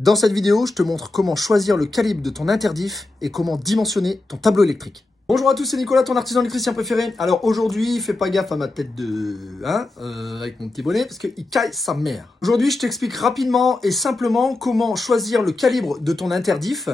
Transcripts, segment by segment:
Dans cette vidéo, je te montre comment choisir le calibre de ton interdiff et comment dimensionner ton tableau électrique. Bonjour à tous, c'est Nicolas, ton artisan électricien préféré. Alors aujourd'hui, fais pas gaffe à ma tête de... avec mon petit bonnet, parce qu'il caille sa mère. Aujourd'hui, je t'explique rapidement et simplement comment choisir le calibre de ton interdiff,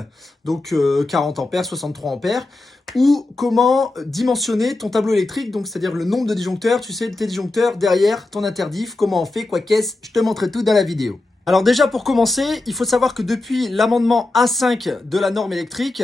donc 40 ampères, 63 ampères, ou comment dimensionner ton tableau électrique, donc c'est-à-dire le nombre de disjoncteurs, tu sais, tes disjoncteurs derrière ton interdiff, comment on fait, quoi qu'est-ce, je te montrerai tout dans la vidéo. Alors déjà pour commencer, il faut savoir que depuis l'amendement A5 de la norme électrique,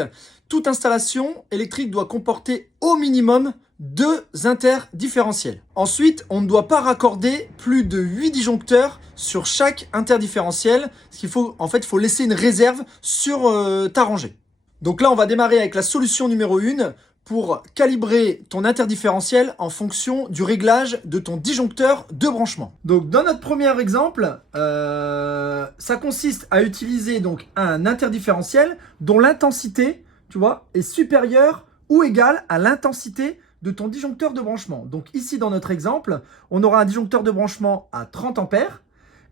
toute installation électrique doit comporter au minimum 2 interdifférentiels. Ensuite, on ne doit pas raccorder plus de 8 disjoncteurs sur chaque interdifférentiel, ce qu'il faut, en fait, il faut laisser une réserve sur ta rangée. Donc là, on va démarrer avec la solution numéro 1 pour calibrer ton interdifférentiel en fonction du réglage de ton disjoncteur de branchement. Donc dans notre premier exemple, ça consiste à utiliser donc un interdifférentiel dont l'intensité, tu vois, est supérieure ou égale à l'intensité de ton disjoncteur de branchement. Donc ici dans notre exemple, on aura un disjoncteur de branchement à 30 ampères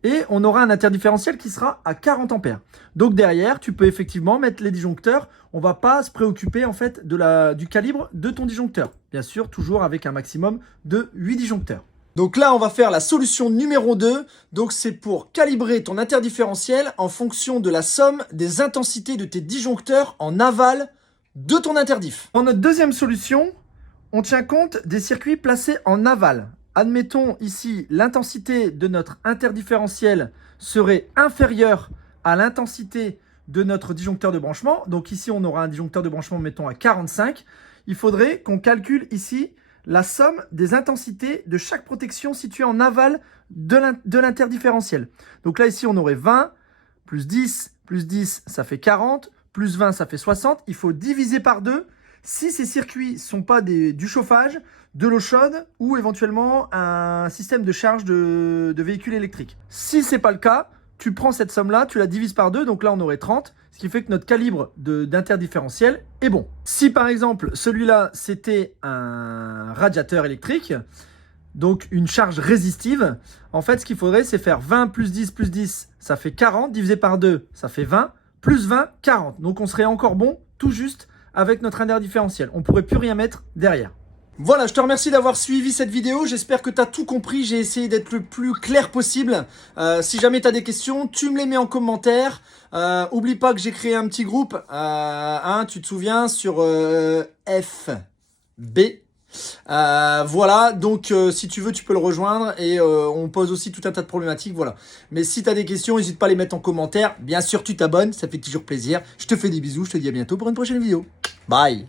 et on aura un interdifférentiel qui sera à 40 ampères. Donc derrière, tu peux effectivement mettre les disjoncteurs. On ne va pas se préoccuper en fait du calibre de ton disjoncteur. Bien sûr, toujours avec un maximum de 8 disjoncteurs. Donc là, on va faire la solution numéro 2. Donc c'est pour calibrer ton interdifférentiel en fonction de la somme des intensités de tes disjoncteurs en aval de ton interdiff. Dans notre deuxième solution, on tient compte des circuits placés en aval. Admettons ici l'intensité de notre interdifférentiel serait inférieure à l'intensité de notre disjoncteur de branchement. Donc ici, on aura un disjoncteur de branchement, mettons, à 45. Il faudrait qu'on calcule ici la somme des intensités de chaque protection située en aval de l'interdifférentiel. Donc là, ici, on aurait 20 plus 10, ça fait 40, plus 20, ça fait 60. Il faut diviser par 2 si ces circuits ne sont pas du chauffage, de l'eau chaude ou éventuellement un système de charge de véhicule électrique. Si ce n'est pas le cas, tu prends cette somme-là, tu la divises par 2, donc là on aurait 30, ce qui fait que notre calibre d'interdifférentiel est bon. Si par exemple celui-là c'était un radiateur électrique, donc une charge résistive, en fait ce qu'il faudrait c'est faire 20 plus 10, ça fait 40, divisé par 2, ça fait 20, plus 20, 40. Donc on serait encore bon, tout juste, avec notre interdifférentiel. On ne pourrait plus rien mettre derrière. Voilà, je te remercie d'avoir suivi cette vidéo. J'espère que tu as tout compris. J'ai essayé d'être le plus clair possible. Si jamais tu as des questions, tu me les mets en commentaire. Oublie pas que j'ai créé un petit groupe, tu te souviens, sur FB. Voilà, donc si tu veux, tu peux le rejoindre et on pose aussi tout un tas de problématiques. Voilà. Mais si tu as des questions, n'hésite pas à les mettre en commentaire. Bien sûr, tu t'abonnes, ça fait toujours plaisir. Je te fais des bisous, je te dis à bientôt pour une prochaine vidéo. Bye!